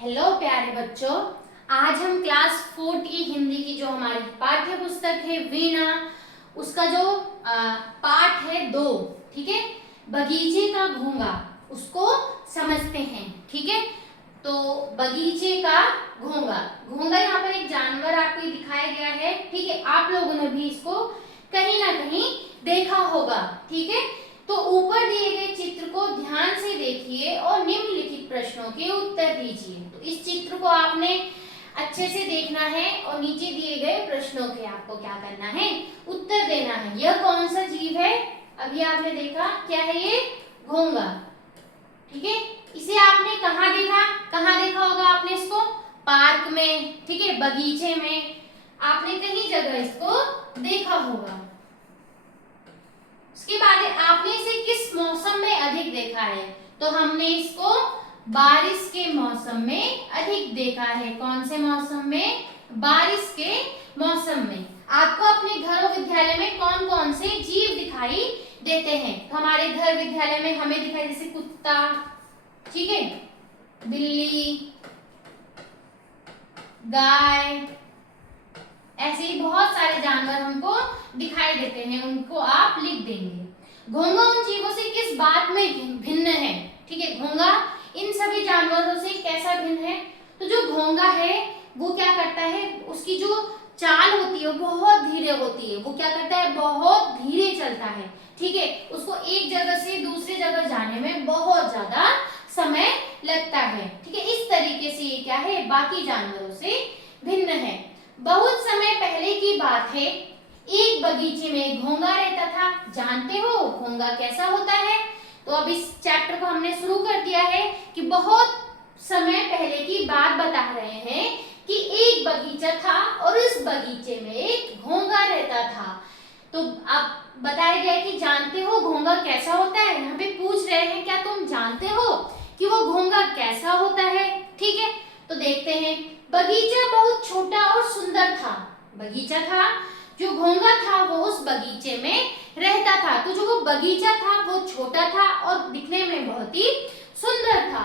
Hello प्यारे बच्चों, आज हम क्लास 4 की हिंदी की जो हमारी पाठ्य पुस्तक है वीणा, उसका जो पाठ है 2, ठीक है, बगीचे का घोंगा, उसको समझते हैं। ठीक है, तो बगीचे का घोंगा, घोंगा यहाँ पर एक जानवर आपको दिखाया गया है। ठीक है, आप लोगों ने भी इसको कहीं ना कहीं देखा होगा। ठीक है, तो ऊपर दिए गए चित्र को ध्यान से देखिए और निम्नलिखित प्रश्नों के उत्तर दीजिए। तो इस चित्र को आपने अच्छे से देखना है और नीचे दिए गए प्रश्नों के आपको क्या करना है, उत्तर देना है। यह कौन सा जीव है? अभी आपने देखा, क्या है ये? घोंगा। ठीक है, इसे आपने कहाँ देखा होगा आपने इसको? पार्क में, ठीक है, बगीचे में, आपने कहीं जगह इसको देखा होगा। उसके बाद आपने इसे किस मौसम में अधिक देखा है? तो हमने इसको बारिश के मौसम में अधिक देखा है। कौन से मौसम में? बारिश के मौसम में। आपको अपने घर और विद्यालय में कौन कौन से जीव दिखाई देते हैं? तो हमारे घर विद्यालय में हमें दिखाई जैसे कुत्ता, ठीक है, बिल्ली, गाय, ऐसे ही बहुत सारे जानवर हमको दिखाई देते हैं, उनको आप लिख देंगे। घोंगा उन जीवों से किस बात में भिन्न है? ठीक है, घोंगा इन सभी जानवरों से कैसा भिन्न है? तो जो घोंगा है वो क्या करता है, उसकी जो चाल होती है बहुत धीरे होती है। वो क्या करता है? बहुत धीरे चलता है। ठीक है, उसको एक जगह से दूसरी जगह जाने में बहुत ज्यादा समय लगता है। ठीक है, इस तरीके से ये क्या है, बाकी जानवरों से भिन्न है। बहुत समय पहले की बात है, एक बगीचे में एक घोंगा रहता था। जानते हो घोंगा कैसा होता है? तो अब इस चैप्टर को हमने शुरू कर दिया है कि बहुत समय पहले की बात बता रहे हैं कि एक बगीचा था और इस बगीचे में एक घोंगा रहता था। तो अब बताया गया कि जानते हो घोंगा कैसा होता है? यहाँ पे पूछ रहे हैं क्या तुम जानते हो कि वो घोंगा कैसा होता है? ठीक है, तो देखते हैं। बगीचा बहुत छोटा और सुंदर था। बगीचा था, जो घोंगा था वो उस बगीचे में रहता था। तो जो वो बगीचा था वो छोटा था और दिखने में बहुत ही सुंदर था।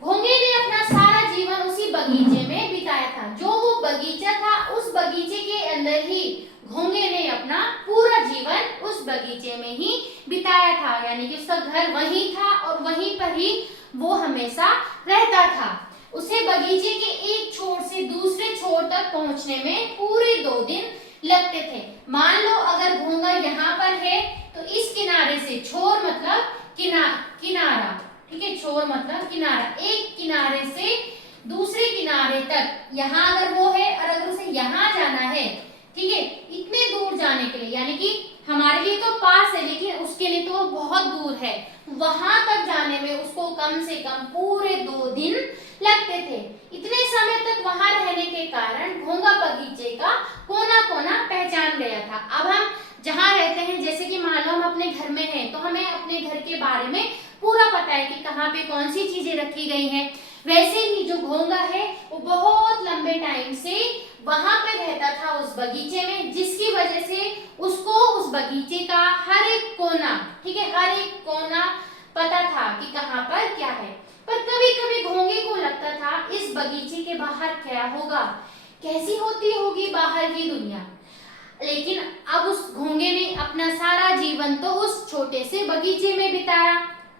घोंगे ने अपना सारा जीवन उसी बगीचे में बिताया था। जो वो बगीचा था उस बगीचे के अंदर ही घोंगे ने अपना पूरा जीवन उस बगीचे में ही बिताया था। यानी कि उसका घर वहीं था और वहीं पर ही वो हमेशा रहता था। उसे बगीचे के एक छोर से दूसरे छोर तक पहुंचने में पूरे 2 दिन लगते थे। मान लो अगर घोंगा यहाँ पर है तो इस किनारे से, छोर मतलब किनारा, ठीक है, छोर मतलब किनारा, एक किनारे से दूसरे किनारे तक, यहाँ अगर वो है और अगर उसे यहाँ जाना है, ठीक है, इतने दूर जाने के लिए, यानी कि हमारे लिए तो पास है लेकिन उसके लिए तो बहुत दूर है, वहां तक जाने में उसको कम से कम पूरे 2 दिन लगते थे। इतने समय तक वहां रहने के कारण घोंगा बगीचे का कोना कोना पहचान गया था। अब हम जहाँ रहते हैं, जैसे कि मान लो हम अपने घर में हैं, तो हमें अपने घर के बारे में पूरा पता है कि कहाँ पे कौन सी चीजें रखी गई हैं। वैसे ही जो घोंगा है वो बहुत लंबे टाइम से वहां पे रहता था उस बगीचे में, जिसकी वजह से उसको उस बगीचे का हर एक कोना, ठीक है, हर एक कोना पता था कि कहाँ पर क्या है। पर कभी कभी घोंगे को लगता था इस बगीचे के बाहर क्या होगा, कैसी होती होगी बाहर की दुनिया। लेकिन अब उस घोंगे ने अपना सारा जीवन तो उस छोटे से बगीचे में बिताया,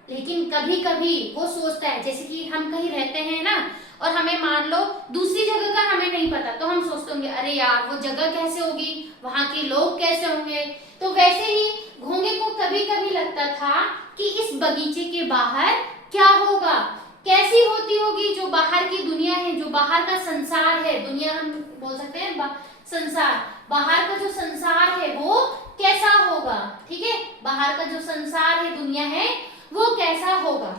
लेकिन कभी कभी वो सोचता है, जैसे कि हम कहीं रहते हैं ना और हमें मान लो दूसरी जगह का हमें नहीं पता, तो हम सोचते होंगे अरे यार वो जगह कैसे होगी, वहां के लोग कैसे होंगे। तो वैसे ही घोंगे को कभी कभी लगता था कि इस बगीचे के बाहर क्या होगा, कैसी होती होगी जो बाहर की दुनिया है, जो बाहर का संसार है, दुनिया हम बोल सकते हैं संसार, बाहर का जो संसार है वो कैसा होगा। ठीक है, बाहर का जो संसार है, दुनिया है, वो कैसा होगा।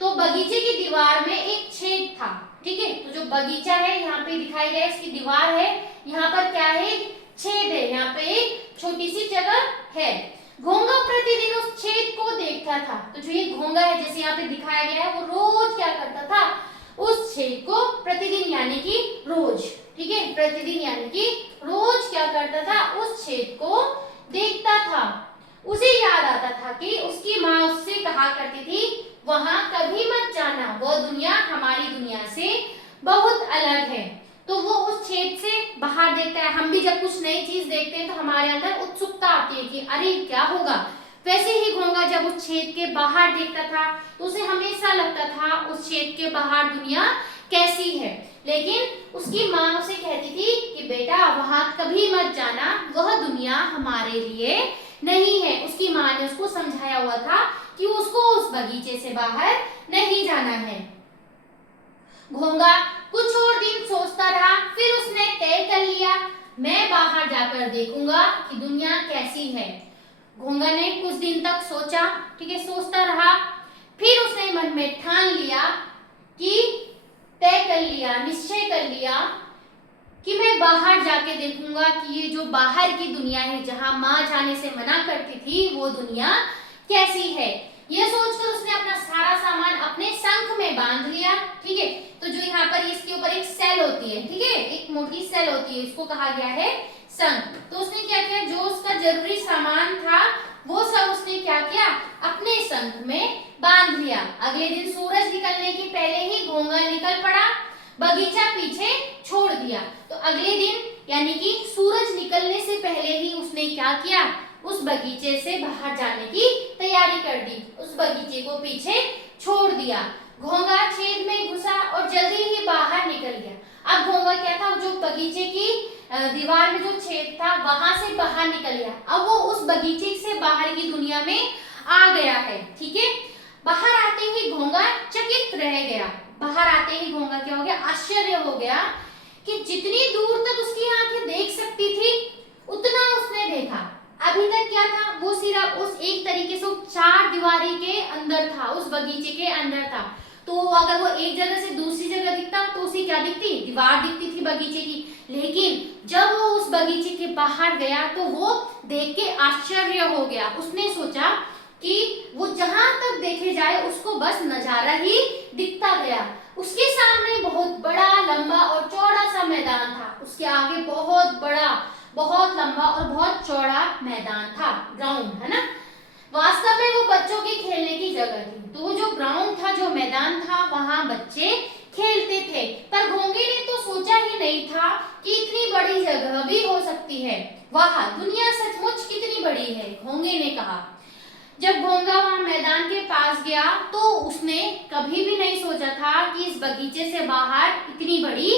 तो बगीचे की दीवार में एक छेद था। ठीक है, तो जो बगीचा है यहाँ पे दिखाई गया, इसकी दीवार है, यहाँ पर क्या है, छेद है, यहाँ पे एक छोटी सी जगह है। घोंगा प्रतिदिन उस छेद को देखता था। तो जो ये घोंगा है जैसे यहाँ पे दिखाया गया है, वो रोज क्या करता था, उस छेद को प्रतिदिन यानी कि रोज, ठीक है, प्रतिदिन यानी कि रोज क्या करता था, उस छेद को देखता था। उसे याद आता था कि उसकी माँ उससे कहा करती थी वहां कभी मत जाना, वो दुनिया हमारी दुनिया से बहुत अलग है। तो वो उस छेद से बाहर देखता है। हम भी जब कुछ नई चीज देखते हैं तो हमारे अंदर उत्सुकता आती है कि अरे क्या होगा। वैसे ही घोंघा जब उस छेद के बाहर देखता था तो उसे हमेशा लगता था उस छेद के बाहर दुनिया कैसी है। लेकिन उसकी माँ उसे कहती थी कि बेटा वहां कभी मत जाना, वह दुनिया हमारे लिए नहीं है। उसकी माँ ने उसको समझाया हुआ था कि उसको उस बगीचे से बाहर नहीं जाना है। घोंघा कुछ और दिन सोचता रहा, फिर उसने तय कर लिया मैं बाहर जाकर देखूंगा कि दुनिया कैसी है। घोंघा ने कुछ दिन तक सोचा, ठीक है, सोचता रहा। फिर उसने मन में ठान लिया कि तय कर लिया, निश्चय कर लिया कि मैं बाहर जाके देखूंगा कि ये जो बाहर की दुनिया है जहां माँ जाने से मना करती थी वो दुनिया कैसी है। यह सोचकर उसने अपना सारा सामान अपने शंख में बांध लिया। ठीक है, तो जो यहाँ पर इसके ऊपर एक सेल होती है, ठीक है, एक मोटी सेल होती है, इसको कहा गया है शंख। तो उसने क्या किया, जो उसका जरूरी सामान था वो सब उसने क्या किया, अपने शंख में बांध लिया। अगले दिन सूरज निकलने के पहले ही घोंघा निकल पड़ा, बगीचा पीछे छोड़ दिया। तो अगले दिन यानी कि सूरज निकलने से पहले ही उसने क्या किया, उस बगीचे से बाहर जाने की तैयारी कर दी, उस बगीचे को पीछे छोड़ दिया। घोंघा छेद में घुसा और जल्दी ही बाहर निकल गया। अब घोंघा क्या था, जो बगीचे की दीवार में जो छेद था वहां से बाहर निकल गया। अब वो उस बगीचे से बाहर की दुनिया में आ गया है। ठीक है, बाहर आते ही घोंघा चकित रह गया। बाहर आते ही घोंघा क्या हो गया, आश्चर्य हो गया कि जितनी दूर तक उसकी आंखें देख सकती थी उतना उसने देखा। अभी तक क्या था, वो सिर्फ उस एक तरीके से चार दीवारी के अंदर था, उस बगीचे के अंदर था। तो अगर वो एक जगह से दूसरी जगह दिखता तो उसे क्या दिखती, दीवार दिखती थी बगीचे की। लेकिन जब वो उस बगीचे के बाहर गया तो वो देख के आश्चर्य हो गया। उसने सोचा कि वो जहां तक देखे जाए उसको बस नजारा ही दिखता गया। उसके सामने बहुत बड़ा, लंबा और चौड़ा सा मैदान था। उसके आगे बहुत बड़ा, बहुत लंबा और बहुत चौड़ा मैदान था, ग्राउंड है ना। वास्तव में वो बच्चों के खेलने की जगह थी। तो वो जो ग्राउंड था, जो मैदान था, वहां बच्चे खेलते थे। पर घोंघे ने तो सोचा ही नहीं था कि इतनी बड़ी जगह भी हो सकती है। वाह, दुनिया सचमुच कितनी बड़ी है, घोंघे ने कहा। जब घोंघा वहां मैदान के पास गया तो उसने कभी भी नहीं सोचा था कि इस बगीचे से बाहर इतनी बड़ी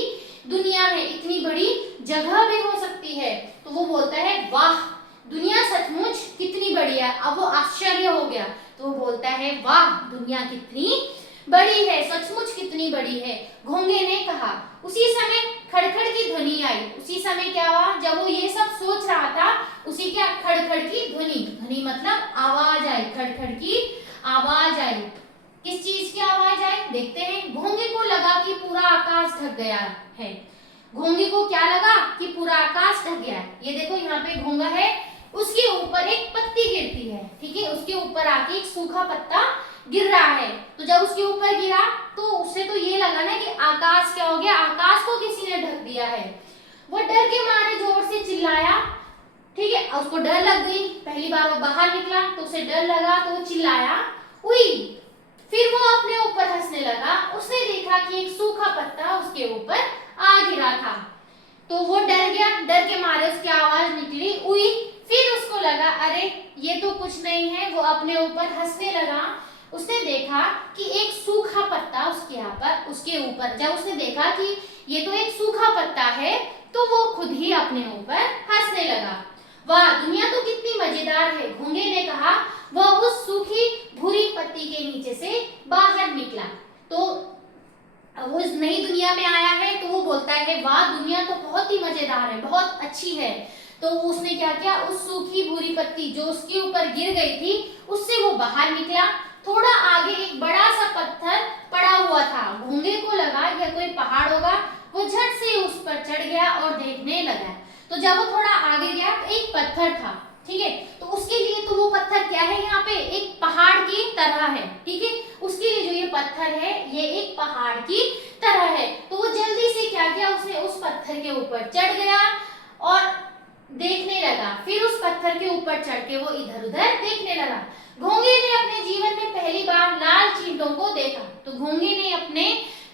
दुनिया है, इतनी बड़ी जगह भी हो सकती है। तो वो बोलता है वाह, दुनिया सचमुच कितनी बड़ी है। अब वो आश्चर्य हो गया तो वो बोलता है वाह, दुनिया कितनी बड़ी है, सचमुच कितनी बड़ी है, घोंघे ने कहा। उसी समय खड़खड़ की ध्वनि आई। उसी समय क्या हुआ, जब वो ये सब सोच रहा था उसी क्या, खड़खड़ की ध्वनि, ध्वनि मतलब आवाज आई, खड़खड़ की आवाज आई। किस चीज की आवाज आई, देखते हैं। घोंघे को लगा कि पूरा आकाश ढक गया है। घोंघे को क्या लगा कि पूरा आकाश ढक गया है। ये देखो यहाँ पे घोंघा है, उसके ऊपर एक पत्ती गिरती है, ठीक है, उसके ऊपर आके एक सूखा पत्ता गिर रहा है। तो जब उसके ऊपर गिरा तो उससे तो ये लगा ना कि आकाश क्या हो गया, आकाश को किसी ने ढक दिया है। वो डर के मारे जोर से चिल्लाया, ठीक है, उसको डर लग गई। पहली बार वो बाहर निकला तो उसे डर लगा तो वो चिल्लाया उई। फिर वो अपने ऊपर हंसने लगा। उसने देखा कि एक सूखा पत्ता उसके ऊपर आ गिरा था। तो वो डर गया, डर के मारे उसकी आवाज निकली उई। फिर उसको लगा अरे ये तो कुछ नहीं है, वो अपने ऊपर हंसने लगा। उसने देखा कि एक सूखा पत्ता उसके यहाँ पर, उसके ऊपर, जब उसने देखा कि ये तो एक सूखा पत्ता है तो वो खुद ही अपने ऊपर हंसने लगा। वाह, दुनिया तो कितनी मजेदार है, घोंघे ने कहा। वह उस सूखी भूरी पत्ती के नीचे से बाहर निकला। तो वो इस नई दुनिया में आया है तो वो बोलता है वाह, दुनिया तो बहुत ही मजेदार है, बहुत अच्छी है। तो उसने क्या किया, उस सूखी भूरी पत्ती जो उसके ऊपर गिर गई थी उससे वो बाहर निकला। थोड़ा आगे एक बड़ा सा पत्थर पड़ा हुआ था। घोंघे को लगा यह कोई पहाड़ होगा। वो झट से उस पर चढ़ गया और देखने लगा। तो जब वो थोड़ा आगे गया तो एक पत्थर था, ठीक है, तो उसके लिए तो वो पत्थर क्या है, यहाँ पे एक पहाड़ की तरह है, ठीक है, उसके लिए जो ये पत्थर है ये एक पहाड़ की तरह है। तो वो जल्दी से क्या किया, उसने उस पत्थर के ऊपर चढ़ गया और देखने लगा। फिर उस पत्थर के ऊपर चढ़ के वो इधर उधर देखने लगा। घोंघे ने अपने जीवन में पहली बार लाल चींटों को देखा। तो घोंघे ने अपने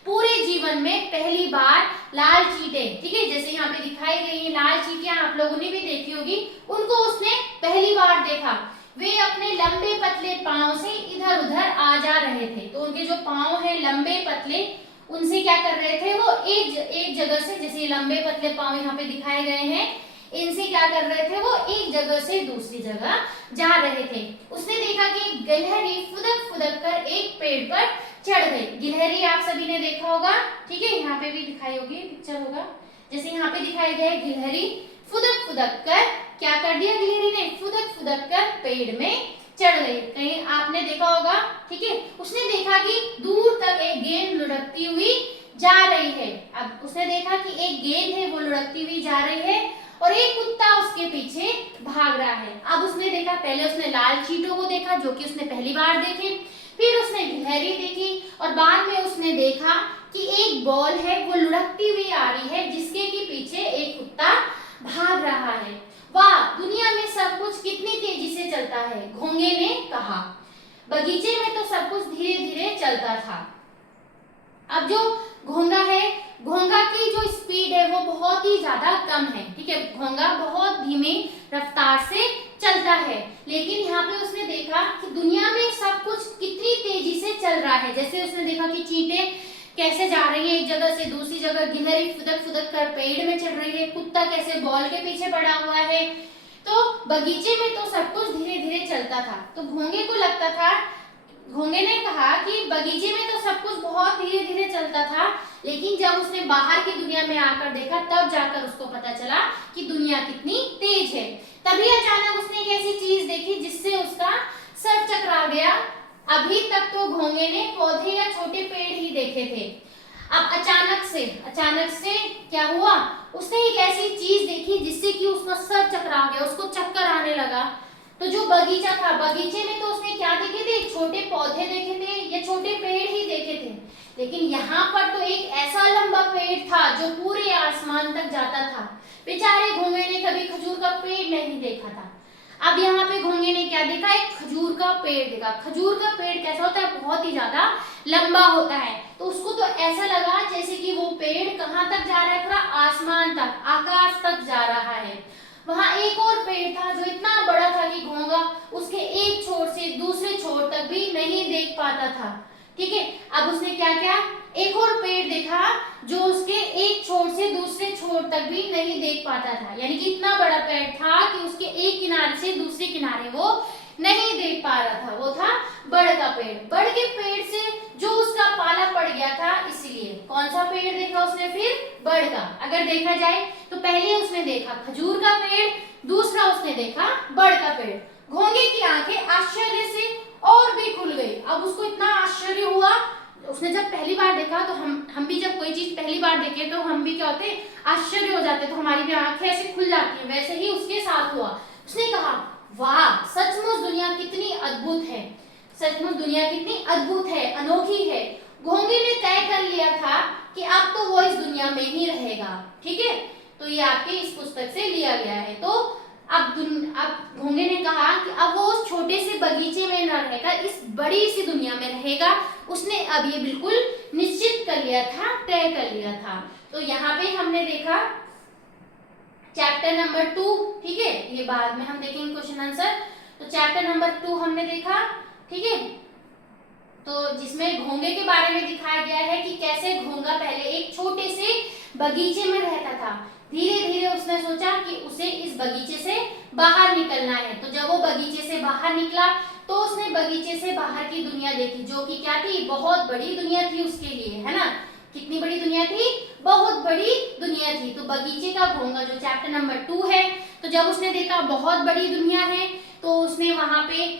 पूरे जीवन जीवन में पहली बार लाल चींटियां, ठीक है, जैसे यहाँ पे दिखाई गई है लाल चींटियां, आप लोगों ने भी देखी होगी, उनको उसने पहली बार देखा। वे अपने लंबे पतले पांव से इधर उधर आ जा रहे थे। तो उनके जो पांव हैं लंबे पतले, उनसे क्या कर रहे थे वो एक जगह से, जैसे लंबे पतले पांव यहाँ पे दिखाए गए हैं, इनसे क्या कर रहे थे वो एक जगह से दूसरी जगह जा रहे थे। उसने देखा कि गिलहरी फुदक फुदक कर एक पेड़ पर चढ़ गई। गिलहरी आप सभी ने देखा होगा, ठीक है, यहाँ पे भी दिखाई होगी, पिक्चर होगा, जैसे यहाँ पे दिखाई गया है, गिलहरी फुदक फुदक कर क्या कर दिया, गिलहरी ने फुदक फुदक कर पेड़ में चढ़ गई। कहीं आपने देखा होगा, ठीक है। उसने देखा कि दूर तक एक गेंद लुढ़कती हुई जा रही है। अब उसने देखा कि एक गेंद है वो लुढ़कती हुई जा रही है और एक कुत्ता उसके पीछे भाग रहा है। अब उसने देखा, पहले उसने लाल चींटों को देखा जो कि उसने पहली बार देखे, फिर उसने गिलहरी देखी और बाद में उसने देखा कि एक बॉल है वो लुढ़कती हुई आ रही है जिसके की पीछे एक कुत्ता भाग रहा है। वाह, दुनिया में सब कुछ कितनी तेजी से चलता है, घोंगे ने कहा। बगीचे में तो सब कुछ धीरे धीरे चलता था। अब जो घोंगा है, घोंगा की जो स्पीड है वो बहुत ही ज्यादा कम है, ठीक है, घोंगा बहुत धीमी रफ्तार से चलता है। लेकिन यहाँ पे उसने देखा कि दुनिया में सब कुछ कितनी तेजी से चल रहा है। जैसे उसने देखा कि चींटे कैसे जा रही है एक जगह से दूसरी जगह, गिलहरी फुदक फुदक कर पेड़ में चढ़ रही है, कुत्ता कैसे बॉल के पीछे पड़ा हुआ है। तो बगीचे में तो सब कुछ धीरे धीरे चलता था। तो घोंगे को लगता था, घोंगे ने कहा कि बगीचे में तो सब कुछ बहुत धीरे धीरे चलता था, लेकिन जब उसने बाहर की दुनिया में आकर देखा तब जाकर उसको पता चला कि दुनिया कितनी तेज है। तभी अचानक उसने एक ऐसी चीज देखी जिससे उसका सर चकरा गया। अभी तक तो घोंगे ने पौधे या छोटे पेड़ ही देखे थे, अब अचानक से क्या हुआ, उसने एक ऐसी चीज देखी जिससे कि उसका सर चकरा गया, उसको चक्कर आने लगा। तो जो बगीचा था, बगीचे में तो उसने क्या देखे थे, छोटे पौधे देखे थे या छोटे पेड़ ही देखे थे, लेकिन यहाँ पर तो एक ऐसा लंबा पेड़ था जो पूरे आसमान तक जाता था। बेचारे घोंगे ने कभी खजूर का पेड़ नहीं देखा था। अब यहाँ पे घोंगे ने क्या देखा, एक खजूर का पेड़ देखा। खजूर का पेड़ कैसा होता है, बहुत ही ज्यादा लंबा होता है। तो उसको तो ऐसा लगा जैसे कि वो पेड़ कहाँ तक जा रहा है, पूरा आसमान तक, आकाश तक जा रहा है। वहां एक और पेड़ था जो इतना बड़ा था कि घोंगा उसके एक छोर से दूसरे छोर तक भी नहीं देख पाता था, ठीक है। अब उसने क्या किया, एक और पेड़ देखा जो उसके एक छोर से दूसरे छोर तक भी नहीं देख पाता था, यानी कि इतना बड़ा पेड़ था कि उसके एक किनारे से दूसरे किनारे वो नहीं देख पा रहा था। वो था बड़ का पेड़। बड़ के पेड़ से जो उसका पाला पड़ गया था, इसलिए कौन सा पेड़ देखा उसने, फिर बड़ का। अगर देखा जाए तो पहले उसने देखा खजूर का पेड़, दूसरा उसने देखा बड़ का पेड़। घोंगे की आंखें आश्चर्य से और भी खुल गई। अब उसको इतना आश्चर्य हुआ, उसने जब पहली बार देखा, तो हम भी जब कोई चीज पहली बार देखे तो हम भी क्या होते हैं, आश्चर्य हो जाते, तो हमारी भी आंखें ऐसे खुल जाती हैं। वैसे ही उसके साथ हुआ। उसने कहा, वाह, सचमुच दुनिया कितनी अद्भुत है, सचमुच दुनिया कितनी अद्भुत है, अनोखी है। घोंगे ने तय कर लिया था कि अब तो वो इस दुनिया में ही रहेगा, ठीक है। तो ये आपके इस पुस्तक से लिया गया है। तो अब घोंगे ने कहा कि अब वो उस छोटे से बगीचे में न रहेगा, इस बड़ी सी दुनिया में रहेगा। उसने अब ये बिल्कुल निश्चित कर लिया था, तय कर लिया था। तो यहाँ पे हमने देखा चैप्टर नंबर 2, ठीक है, ये बाद में हम देखेंगे क्वेश्चन आंसर। तो चैप्टर नंबर 2 हमने देखा, ठीक है, तो जिसमें घोंगे के बारे में दिखाया गया है कि कैसे घोंगा पहले एक छोटे से बगीचे में रहता था। धीरे धीरे उसने सोचा कि उसे इस बगीचे से बाहर निकलना है। तो जब वो बगीचे से बाहर निकला तो उसने बगीचे से बाहर की दुनिया देखी, जो कि क्या थी, बहुत बड़ी दुनिया थी उसके लिए, है ना। कितनी बड़ी दुनिया थी, बहुत बड़ी दुनिया थी। तो बगीचे का घोंगा जो चैप्टर नंबर 2 है, तो जब उसने देखा बहुत बड़ी दुनिया है तो उसने वहां पे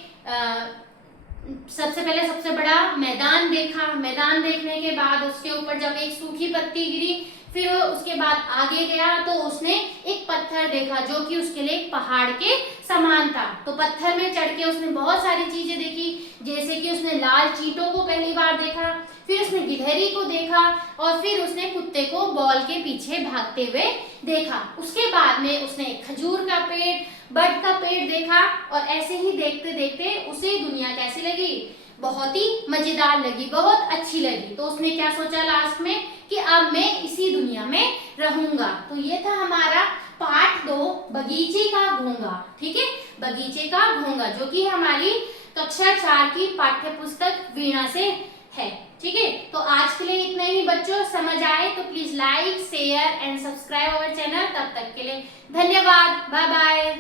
सबसे पहले सबसे बड़ा मैदान देखा। मैदान देखने के बाद उसके ऊपर जब एक सूखी पत्ती गिरी, फिर उसके बाद आगे गया तो उसने एक पत्थर देखा जो कि उसके लिए एक पहाड़ के समान था। तो पत्थर में चढ़ के उसने बहुत सारी चीजें देखी, जैसे कि उसने लाल चींटों को पहली बार देखा, फिर उसने गिलहरी को देखा और फिर उसने कुत्ते को बॉल के पीछे भागते हुए देखा। उसके बाद में उसने खजूर का पेड़, बड़ का पेड़ देखा और ऐसे ही देखते देखते उसे दुनिया कैसी लगी, बहुत ही मजेदार लगी, बहुत अच्छी लगी। तो उसने क्या सोचा लास्ट में कि अब मैं इसी दुनिया में रहूंगा। तो ये था हमारा पार्ट 2 बगीचे का घोंगा। ठीक है, बगीचे का घोंगा, जो कि हमारी कक्षा 4 की पाठ्य पुस्तक वीणा से है। ठीक है, तो आज के लिए इतना ही बच्चों। समझ आए तो please like, share and subscribe our channel. तब तक के लिए धन्यवाद, बाय बाय।